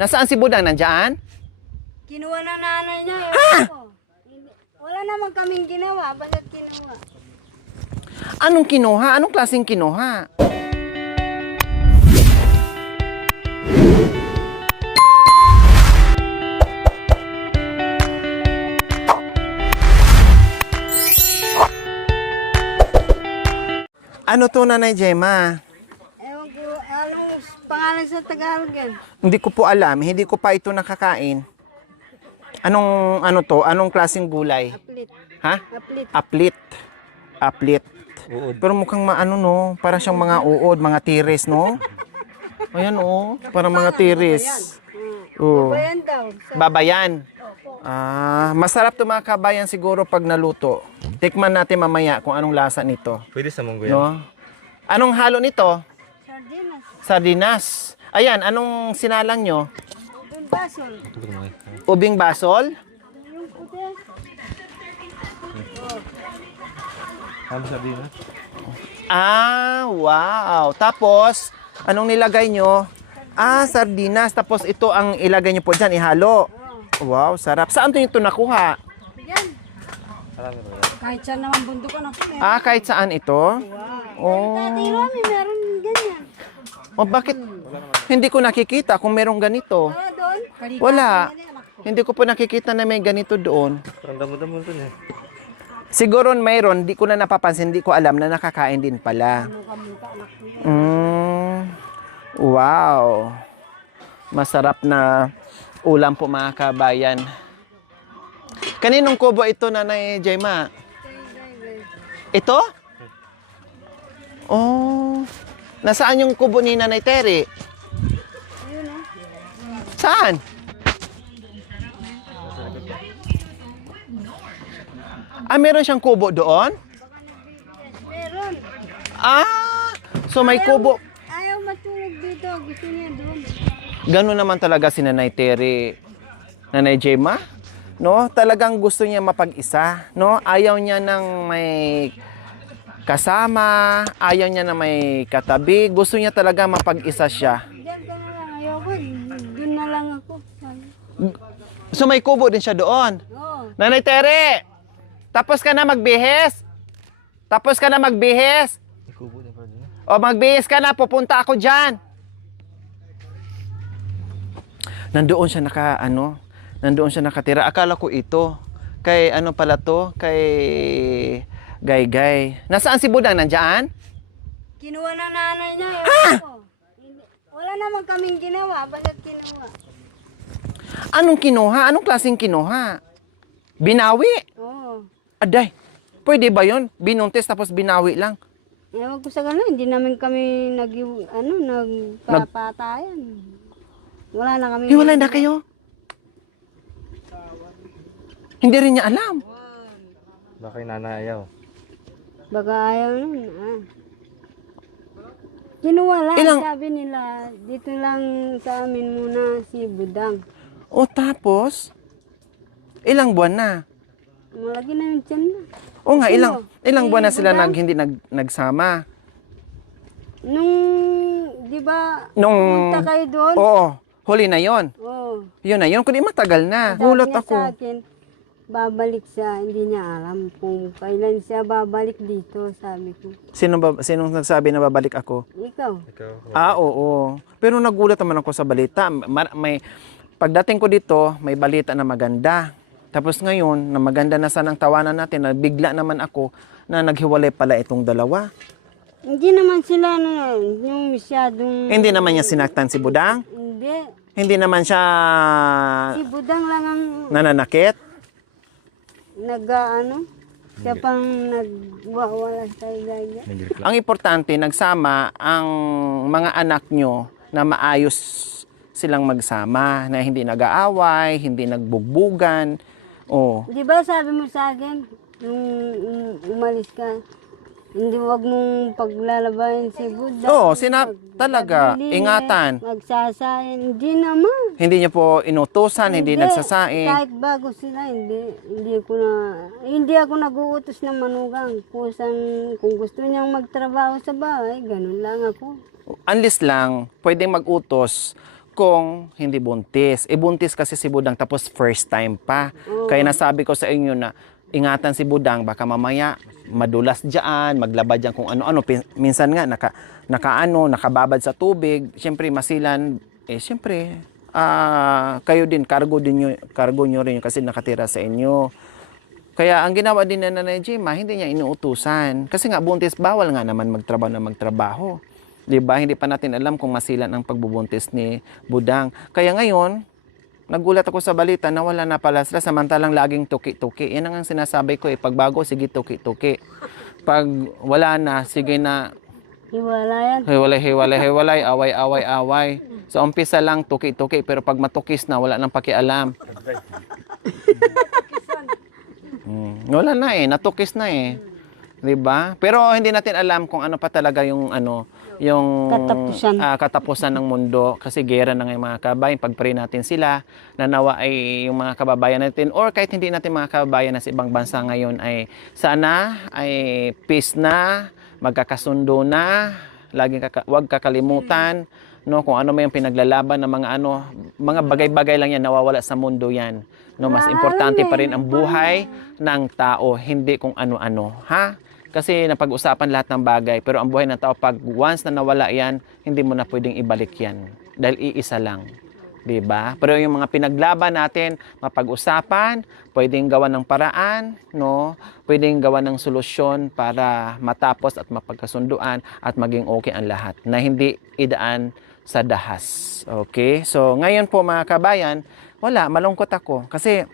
Nasaan si Budang? Nandyan? Kinuha na nanay niya. Wala naman kaming ginawa. Bakit kinuha? Anong kinuha? Anong klaseng kinuha? Ano to, Nanay Gemma? Ewan ko, anong pangalan sa Tagalog yan? Hindi ko po alam. Hindi ko pa ito nakakain. Ano to? Anong klaseng gulay? Aplit. Ha? Aplit. Aplit. Aplit. Uod. Pero mukhang no? Parang siyang mga uod, mga tiris, no? Ayan, oh. Parang mga tiris. Oh. Bayan daw. Babayan. Masarap to mga kabayan siguro pag naluto. Tikman natin mamaya kung anong lasa nito. Pwede sa munggo yan. No? Anong halo nito? Sardinas. Sardinas. Ayan, anong sinalang nyo? Yung basol. Ubing basol? Yung puti. Ano sabi na? Wow. Tapos, anong nilagay nyo? Sardinas. Tapos ito ang ilagay nyo po dyan, ihalo. Wow, sarap. Saan ito nakuha? Yan. Marami ba? Kahit saan naman bundok ano po. Kahit saan ito? Oh. Dati Rami, meron ganyan. Bakit? Hindi ko nakikita kung merong ganito. Wala doon? Wala. Hindi ko po nakikita na may ganito doon. Parang damo-damo ito niya. Siguro mayroon, di ko na napapansin, di ko alam na nakakain din pala. Wow. Masarap na ulam po mga kabayan. Kaninong kubo ito, Nanay Gemma? Ito? Oh. Nasaan yung kubo ni Nanay Terry? Saan? Meron siyang kubo doon? Meron. So may kubo. Ayaw matulog dito. Gusto niya doon. Gano'n naman talaga si Nanay Terry, Nanay Gemma, no? Talagang gusto niya mapag-isa, no? Ayaw niya ng may kasama, ayaw niya na may katabi, gusto niya talaga mapag-isa siya. Diyan ka na lang. Ayaw ko. Doon na lang ako. So may kubo din siya doon. Oo. Nanay Terry, tapos ka na magbihis? Tapos ka na magbihis? Ikubo din pa din. O magbihis ka na, pupunta ako dyan. Nandoon siya nandoon siya nakatira. Akala ko ito. Kay ano pala to? Kay Gay-Gay. Nasaan si Budang? Nandyan? Kinuha na nanay niya. Wala naman kaming ginawa. Bakit kinuha? Anong kinuha? Anong klaseng kinuha? Binawi? Oo. Aday, pwede ba yun? Binuntis tapos binawi lang. Ewan ko sa ganun. Hindi namin kami nagpapatayan. Wala na kami. Hiwalay na kayo? Hindi rin niya alam. Baka yung nanay ayaw. Baka ayaw nun. Kinuha lang. Sabi nila, dito lang sa amin muna si Budang. O tapos, ilang buwan na? Malagi na yung tiyan na. O nga, Sino? ilang Si buwan na sila Budang? hindi nagsama. Nung, di ba, Nung, punta kayo doon? oo, huli na yon. Oo. Yun na yun, kundi matagal na. Sabi Gulat niya ako. sa akin, babalik siya. Hindi niya alam kung kailan siya babalik dito, sabi ko. Sinong nagsabi na babalik ako? Ikaw. Ikaw. Oo. Pero nagulat naman ako sa balita. Pagdating ko dito, may balita na maganda. Tapos ngayon, na maganda na sanang tawanan natin, na bigla naman ako na naghiwalay pala itong dalawa. Hindi naman sila yung masyadong... Hindi naman niya sinaktan si Budang? Hindi. Hindi naman siya Si Budang lang ang nananakit? siya pang nagwawala sa igaya. Ang importante, nagsama ang mga anak nyo na maayos silang magsama, na hindi nag-aaway, hindi nagbugbugan. Oh. Di ba sabi mo sa akin, nung umalis ka, hindi wag mong paglalabayan si Buddha. Oo, talaga, ingatan. Magsasayin. Hindi naman. Hindi niya po inutusan, hindi nagsasaing. Kahit bago sila, hindi ako nag-uutos ng manugang. Kung gusto niyang magtrabaho sa bahay, ganun lang ako. Unless lang, pwedeng mag-utos kung hindi buntis. Buntis kasi si Budang tapos first time pa. Kaya nasabi ko sa inyo na ingatan si Budang, baka mamaya madulas dyan, maglabad dyan kung ano-ano. Minsan nga, nakababad sa tubig. Siyempre, masilan. Siyempre, kayo din, cargo nyo rin yun kasi nakatira sa inyo. Kaya ang ginawa din na Nanay Gemma, hindi niya inuutusan. Kasi nga, buntis, bawal nga naman magtrabaho. Diba? Hindi pa natin alam kung masilan ang pagbubuntis ni Budang. Kaya ngayon, nagulat ako sa balita na wala na pala sila, samantalang laging tuki-tuki. Yan ang sinasabi ko pag bago, sige tuki-tuki. Pag wala na, sige na Hiwalayan. hiwalay, away. So umpisa lang tuki-tuki, pero pag matukis na, wala nang pakialam. Wala na natukis na 'Di ba? Pero hindi natin alam kung ano pa talaga yung katapusan ng mundo kasi gera na ng mga kababayan. Pag-pray natin sila na nawa ay yung mga kababayan natin or kahit hindi natin mga kababayan na sa ibang bansa ngayon ay sana ay peace na, magkakasundo na, laging wag kakalimutan kung ano may yung pinaglalaban ng mga bagay-bagay lang yan nawawala sa mundo yan. Mas importante pa rin ang buhay ng tao, hindi kung ano-ano, ha? Kasi napag-usapan lahat ng bagay, pero ang buhay ng tao, pag once na nawala yan, hindi mo na pwedeng ibalik yan. Dahil iisa lang. Diba? Pero yung mga pinaglaban natin, mapag-usapan, pwedeng gawa ng paraan, pwedeng gawa ng solusyon para matapos at mapagkasunduan at maging okay ang lahat. Na hindi idaan sa dahas. Okay? So, ngayon po mga kabayan, malungkot ako. Kasi,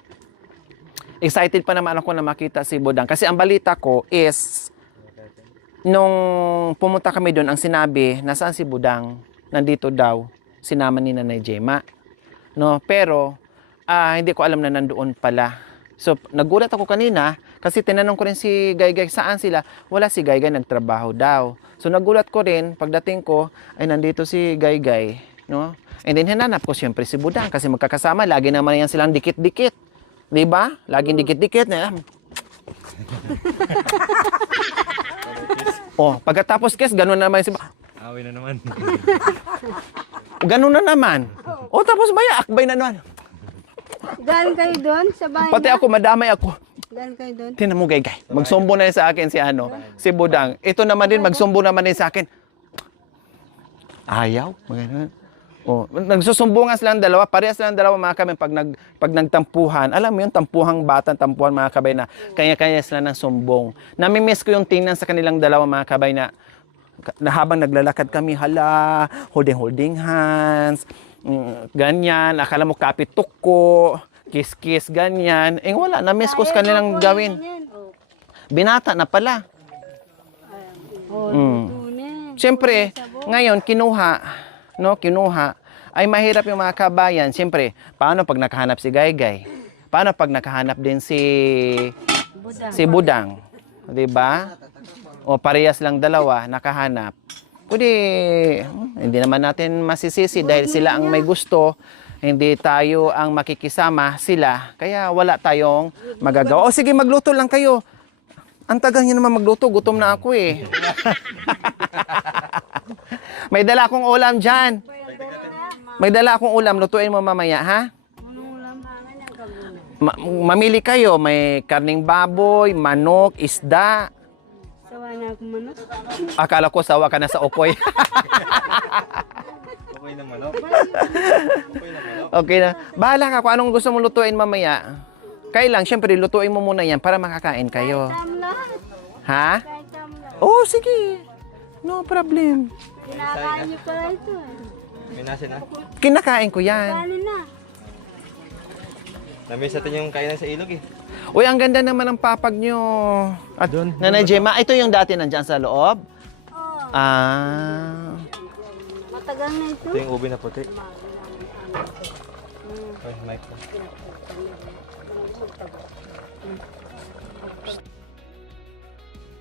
excited pa naman ako na makita si Budang. Kasi ang balita ko is, nung pumunta kami doon, ang sinabi, nasaan si Budang? Nandito daw, sinama ni Nanay Gemma. Pero, hindi ko alam na nandoon pala. So, nagulat ako kanina, kasi tinanong ko rin si Gaygay, saan sila? Wala si Gaygay, nagtrabaho daw. So, nagulat ko rin, pagdating ko, ay nandito si Gaygay. And then, hinanap ko siyempre si Budang, kasi magkakasama, lagi naman yan silang dikit-dikit. Diba? Laging dikit-dikit na. Pagkatapos gano'n naman si Away na naman. gano'n na naman. Tapos akbay na naman. Galing kayo doon sa bahay Pati ako, madamay ako. Galing kayo doon. Tinan mo, Gaygay. Magsumbo na sa akin si Budang. Ito naman din, magsumbo naman din sa akin. Ayaw. Magano'n. Nagsusumbungan silang dalawa, parehas silang dalawa mga kabay pag nagtampuhan. Alam mo yun, tampuhang bata, tampuhan mga kabay na kanya-kanya sila ng sumbong. Namimiss ko yung tingnan sa kanilang dalawa mga kabay na habang naglalakad kami, holding hands, ganyan, akala mo kapitok ko, kiss-kiss, ganyan. Wala, namiss ko sa kanilang gawin. Binata na pala. Siyempre, ngayon, kinuha, ay mahirap yung mga kabayan. Siyempre, paano pag nakahanap si Gaygay? Paano pag nakahanap din si Budang? Diba? O parehas lang dalawa, nakahanap. Pwede, hindi naman natin masisisi dahil sila ang may gusto. Hindi tayo ang makikisama sila. Kaya wala tayong magagawa. Sige, magluto lang kayo. Ang tagal niyo naman magluto. Gutom na ako May dala akong ulam dyan. May dala akong ulam. Lutuin mo mamaya, ha? Mamili kayo. May karning baboy, manok, isda. Sawa na ako manok. Akala ko sawa ka na sa okoy. Okay na manok. Okay na. Bahala ka kung anong gusto mo lutuin mamaya. Kailang, syempre, lutuin mo muna yan para makakain kayo. Ha? Sige. No problem. Kinakain niyo pala ito Minasin na. Kinakain ko yan. Kanin na. Namiss natin yung kainan sa ilog Uy, ang ganda naman ng papag nyo. At Nanay Gemma, ito yung dati nandyan sa loob? Matagal na ito. Ito yung ubi na puti. Mic pa.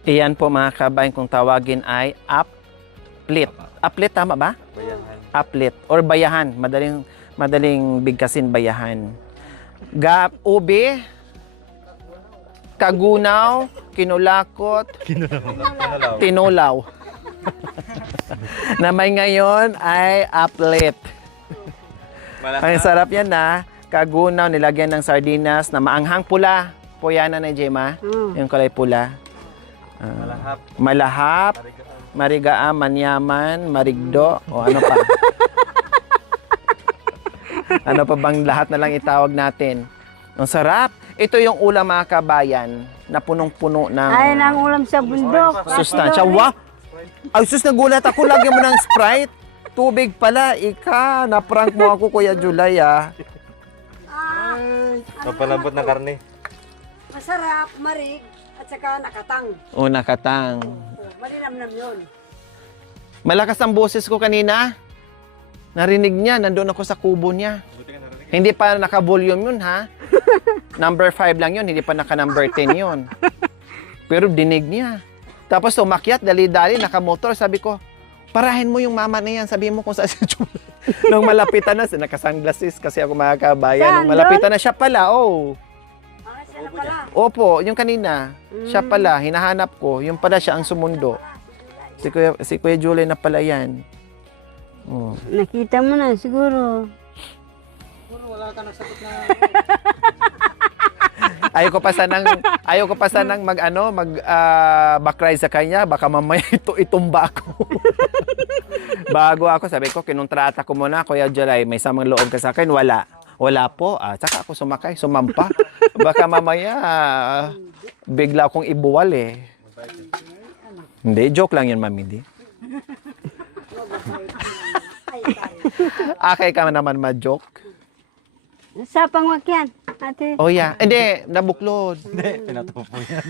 Iyan po mga kabayan, kung tawagin ay aplit. Aplit, tama ba? Bayahan. Aplit or bayahan. Madaling bigkasin bayahan. Ubi, kagunaw, kinulakot, tinulaw. Na may ngayon ay aplit. Ang sarap yan na. Kagunaw, nilagyan ng sardinas na maanghang pula. Po yan na Gemma. Yung kulay pula. Malahap. Malahap, marigaa, manyaman, marigdo, o ano pa? Ano pa bang lahat na lang itawag natin? Ang sarap. Ito yung ulam mga kabayan na punong-puno ng Ayun ang ulam sa bundok. sustansya. Wow! Ay, sus, nagulat ako. Lagyan mo ng Sprite. Tubig pala. Ika, na-prank mo ako, Kuya July, ah. Mapalambot ng karne. Masarap, marig, at saka nakatang. O, nakatang. Malinamnam yun. Malakas ang boses ko kanina. Narinig niya. Nandun ako sa kubo niya. Hindi pa naka-volume yun, ha? Number 5 lang yun. Hindi pa naka-number 10 yun. Pero dinig niya. Tapos umakyat, dali-dali, nakamotor. Sabi ko, parahin mo yung mama na yan. Sabihin mo kung saan si Julie. Nung malapitan na, naka-sunglasses kasi ako mga kabayan. Saan Nung malapitan na siya pala, oh. Siya na pala. Opo, yung kanina. Siya pala, hinahanap ko. Yung pala siya ang sumundo. Si Kuya Julie na pala yan. Oh. Nakita mo na siguro. Ayaw ko pa sanang backrise sa kanya, baka mamaya itumba ako. Bago ako, sabi ko, kinontrata ko muna, Kuya July, may samang loob ka sa akin, wala. Wala po, saka ako sumakay, sumampa. Baka mamaya, bigla akong ibuwal eh. Hindi, joke lang yun, Mami Di. Akay ka naman ma-joke. Sa pangwakyan, ate. Oh yeah. Hindi, nabuklod. Hindi, pinatupo yan.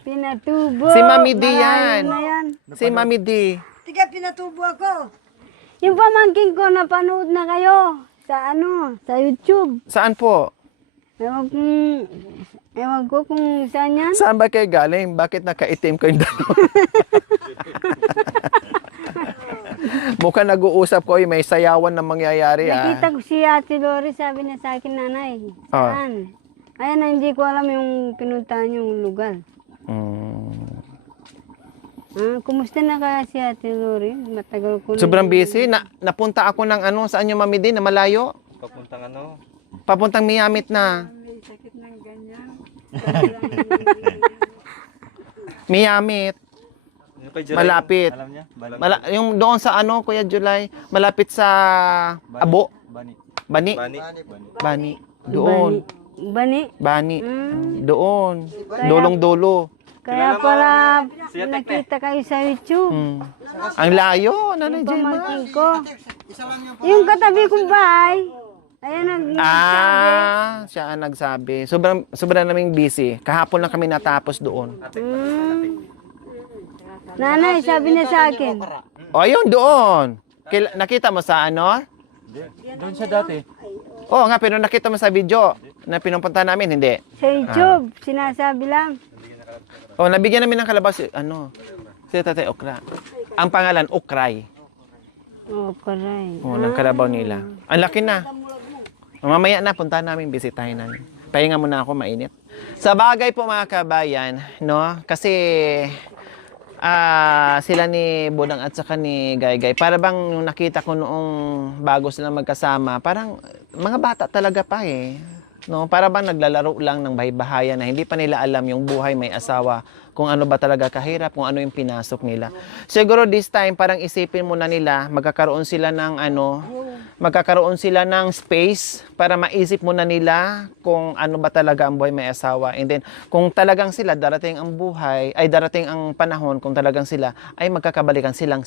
Pinatubo. Si Mami D Malayo yan. na yan. Si Mami D. Tiga, pinatubo ako. Yung pamangking ko, napanood na kayo. Sa YouTube. Saan po? Ewan ko kung saan yan. Saan ba kayo galing? Bakit nakaitim kayong dalawa? Mukhang nag-uusap ko, may sayawan na mangyayari. Nakita ko si Ate Lori, sabi niya sa akin, nanay. Saan? Ayan na, hindi ko alam yung pinuntahan yung lugar. Kumusta na kaya si Ate Lori? Matagal ko na. Sobrang busy. Napunta ako ng saan yung Mami D, na malayo? Papuntang ano? Papuntang Miyamit na. May sakit ng ganyan. Miyamit. Yung kay July, Malapit. Alam niya? Yung doon sa Kuya July, malapit sa Abo. Bani. Bani. Bani. Bani. Doon. Bani? Bani. Doon. Dolong-dolo. Kaya pala nakita kayo sa YouTube. Ang layo, Nanay Gemma. Pamangking ko. Yung katabi kong bahay. Ayan Siya ang nagsabi. Sobrang naming busy. Kahapon lang kami natapos doon. Nanay, sabi niya sa akin. O, ayun, doon. Nakita mo sa Doon siya dati. Oo nga, pero nakita mo sa video na pinupunta namin, hindi. Sa YouTube, sinasabi lang. O, nabigyan namin ng kalabas, si Tatay Okra. Ang pangalan, Okray. Oh, karay. O, ng kalabaw nila. Ang laki na. Mamaya na, punta namin, bisitahin namin. Pahinga muna ako, mainit. Sa bagay po mga kabayan, kasi sila ni Budang at saka ni Gaygay, para bang yung nakita ko noong bago sila magkasama, parang mga bata talaga pa eh. Para bang naglalaro lang ng bahay-bahayan na hindi pa nila alam yung buhay may asawa, kung ano ba talaga kahirap, kung ano yung pinasok nila. Siguro this time, parang isipin muna nila, magkakaroon sila ng space para maisip muna nila kung ano ba talaga ang buhay may asawa. And then, kung talagang sila, darating ang panahon, kung talagang sila, ay magkakabalikan sila.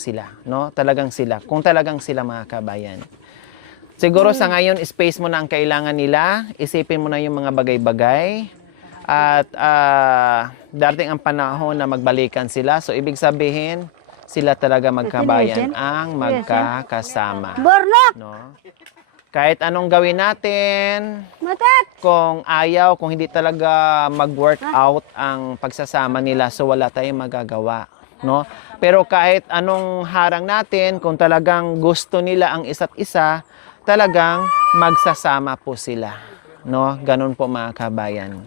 Talagang sila. Kung talagang sila mga kabayan. Siguro sa ngayon, space mo na ang kailangan nila. Isipin mo na yung mga bagay-bagay. At darating ang panahon na magbalikan sila. So, ibig sabihin, sila talaga magkabayan ang magkakasama. Bornok! Kahit anong gawin natin, Matat! kung ayaw, kung hindi talaga mag-work out ang pagsasama nila, so wala tayong magagawa. Pero kahit anong harang natin, kung talagang gusto nila ang isa't isa, talagang magsasama po sila. Ganun po mga kabayan.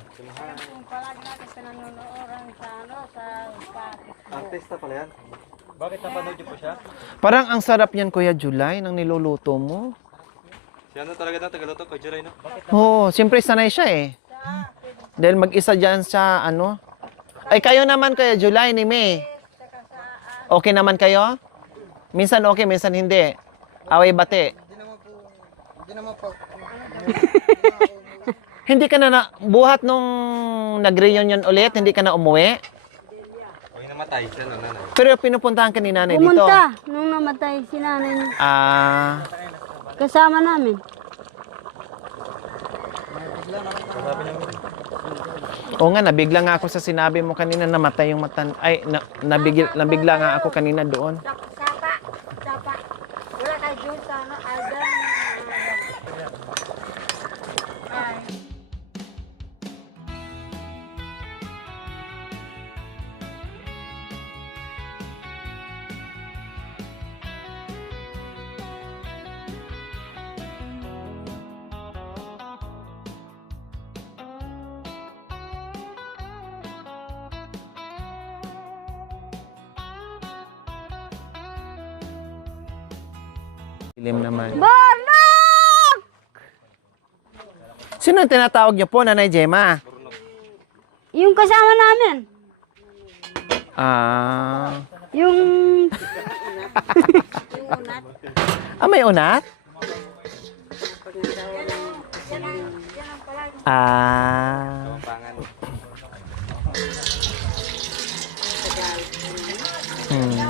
Artista pala yan. Bakit napanood niyo po siya? Parang ang sarap niyan, Kuya July, ng niluluto mo. Si ano talaga na tagaluto ko, Jiray, no? Oo, siyempre sanay siya eh. Dahil mag-isa dyan sa ano. Ay, kayo naman, Kuya July, ni May. Okay naman kayo? Minsan okay, minsan hindi. Away bate. Hindi naman po. Hindi ka na buhat nung nag-reunion ulit, hindi ka na umuwi? Huwag namatay siya, no, nanay. Pero pinupuntahan ka ni nanay dito. Pumunta nung namatay si nanay niya. Ah, Kasama namin. oo nga, nabigla nga ako sa sinabi mo kanina namatay yung matan... Ay, nabigla nga ako kanina doon. Sapa. Wala kayo dyan sa ano, Alda. Dilim naman. Barnok! Sino ang tinatawag niyo po, Nanay Gemma? Yung kasama namin. Ah, Yung... may unat? Ah, Pangan. Tulong na.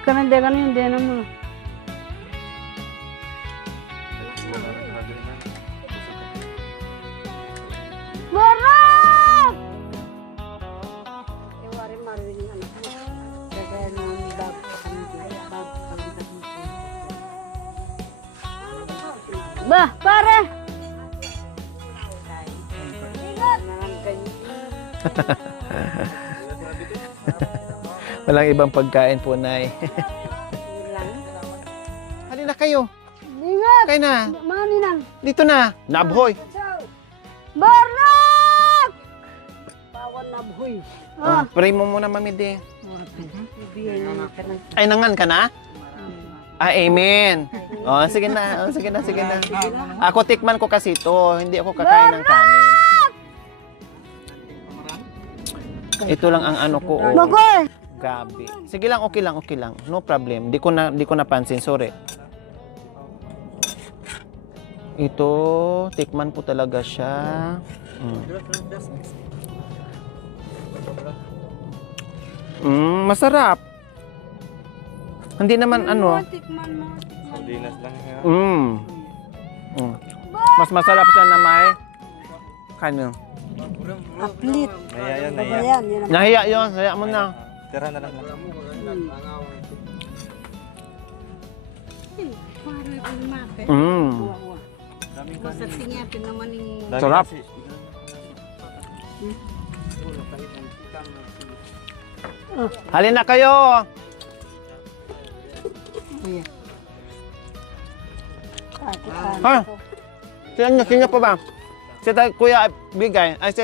Kanande ka na yung dena mo. Barnok! Bah, pare! walang ibang pagkain po, Nay. Halina kayo. Ingat! Kayo na. Maninang! Dito na. Nabhoy. Barnok! Bawal na buhay. Oh, pray mo muna, Mami De. Ay, nangan ka na? Ah, amen. Oh, sige na. Oh, sige na, sige na. Ako tikman ko kasi ito. Hindi ako kakain ng kanin. Ito lang ang ano ko. Oh. Bagoy! Gabi. Sige lang, okay lang, okay lang. No problem. Di ko napansin, sorry. Ito, tikman ko talaga siya. Masarap. Hindi naman ano. Tikman mo. Sardinas lang siya. Mas masarap siya na may kanin. Aplit. Naya yan, naya. Ayan, yan ang Nahiya yun, saya mo na. Tira na lang. Sarap. Halina kayo. Ha? Sino pa ba? Si Kuya bigay. Ay, si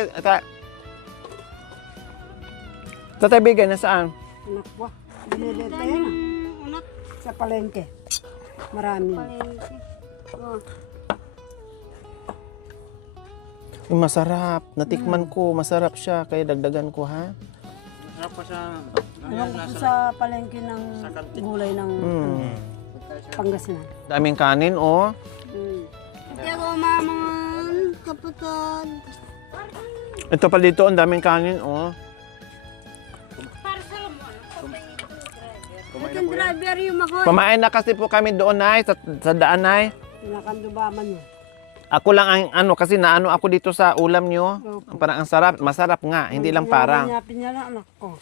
Tatay bigay na saan? anak ko. Binibenta yan ah. Sa palengke. Marami. Masarap. Natikman ko. Masarap siya. Kaya dagdagan ko, ha? Ewan ko po sa palengke ng gulay ng Pangasinan. Daming kanin, oh. Hindi ako mamang kaputan. Ito pa dito, ang daming kanin, oh. Yung driver yung makoy. Pamain na kasi po kami doon, Nay, sa daan, Nay. Pinakandubaman niyo. Ako lang ang ano, kasi naano ako dito sa ulam nyo. Parang ang sarap, masarap nga, hindi lang parang. Pinapin niya na anak ko.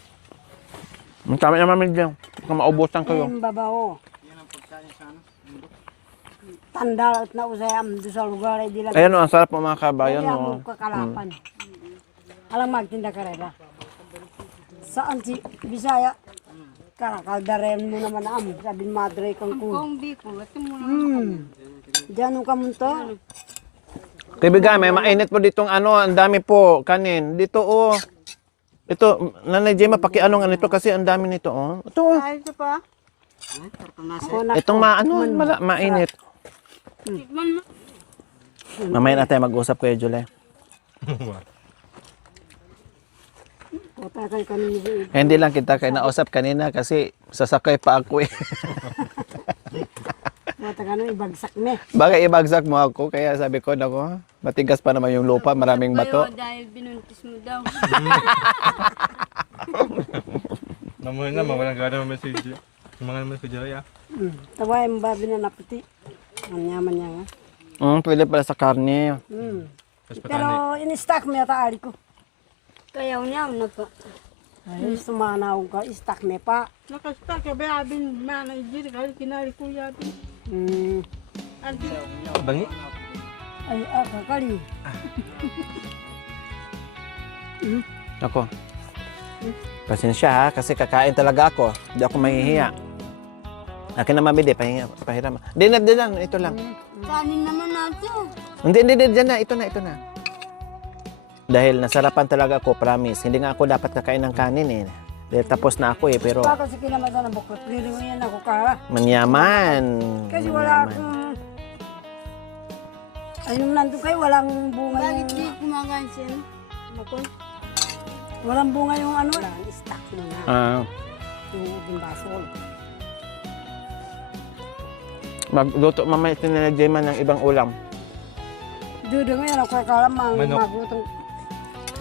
Ang tama naman medyo. Kung maubusan kayo. Yung babaw. Tanda at nausayam doon sa lugar ay dilag. Ayan, oh, ang sarap po mga kabayan, Kaya oh. mo kakalapan. Alam magtinda ka rin. Saan si Bisaya? Karakaldaren mo naman am. Sabi madre kang ko. Kung biko, ito mo lang. Diyan ka mo to. Kaibigan, may mainit po ditong ano, ang dami po kanin. Dito oh. Ito, Nanay Gemma, pakiano nga nito kasi ang dami nito oh. Ito oh. Ay, ito pa. Itong mainit. Tikman mo. Mamaya na tayo mag-usap Kuya July. Kota kay kanina. Hindi lang kita kayo nausap kanina kasi sasakay pa ako eh. Kota kanina ibagsak me. Bagay ibagsak mo ako kaya sabi ko nako, matigas pa naman yung lupa, maraming bato. Kayo, dahil binuntis mo daw. Namuhin na, mawalang gana ng message. Yung mga message ya. Taway mo babi na napiti. Ang yaman niya nga. Pwede pala sa karne. Pero in-stack mo yata ari ko. Kaya niya, ano pa. Ay, sumanaw ka, stack me pa. Nakasta ka ba abin manager kali kinari ko yatin. Bangi? Ay, kakali. Ako. Pasensya ha, kasi kakain talaga ako. Hindi ako mahihiya. Akin na mabidi, pahiram. Di lang, ito lang. Kanin naman natin. Hindi, dyan na, ito na. Dahil nasarapan talaga ako, promise. Hindi nga ako dapat kakain ng kanin eh. Dahil tapos na ako eh, pero Baka si kinamata ng bukot, liliwayan ako ka. manyaman. Kasi wala akong... Ay, nung nandun kayo, walang bunga Bakit yung... di kumakain siya? Walang bunga yung ano. Stack mo na. Yung ubing basol. Magluto mamaya ito na Gemma ng ibang ulam. Dudo ngayon ako kalamang Manok. maglutong.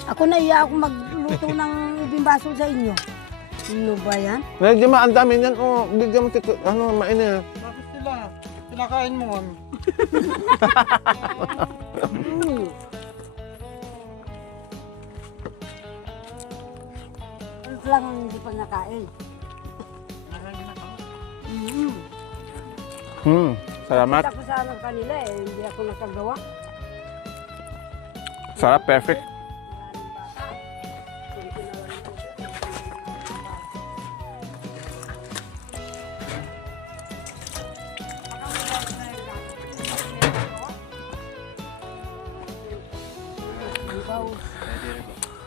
Ako na iya ako magluto ng ubing basol sa inyo. Ano ba yan? Gemma, ang dami niyan. Oh, bigyan mo mainit. Bakit sila? Pinakain mo. Ano lang ang hindi pa nakain. Salamat. Ako sana kanila eh, hindi ako nakagawa. Sarap, perfect.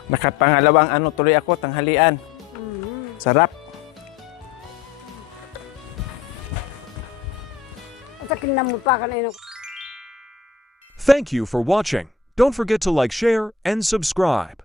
Nakapangalawang tuloy ako, tanghalian. Sarap. At akin na mo pa kanina. Thank you for watching. Don't forget to like, share, and subscribe.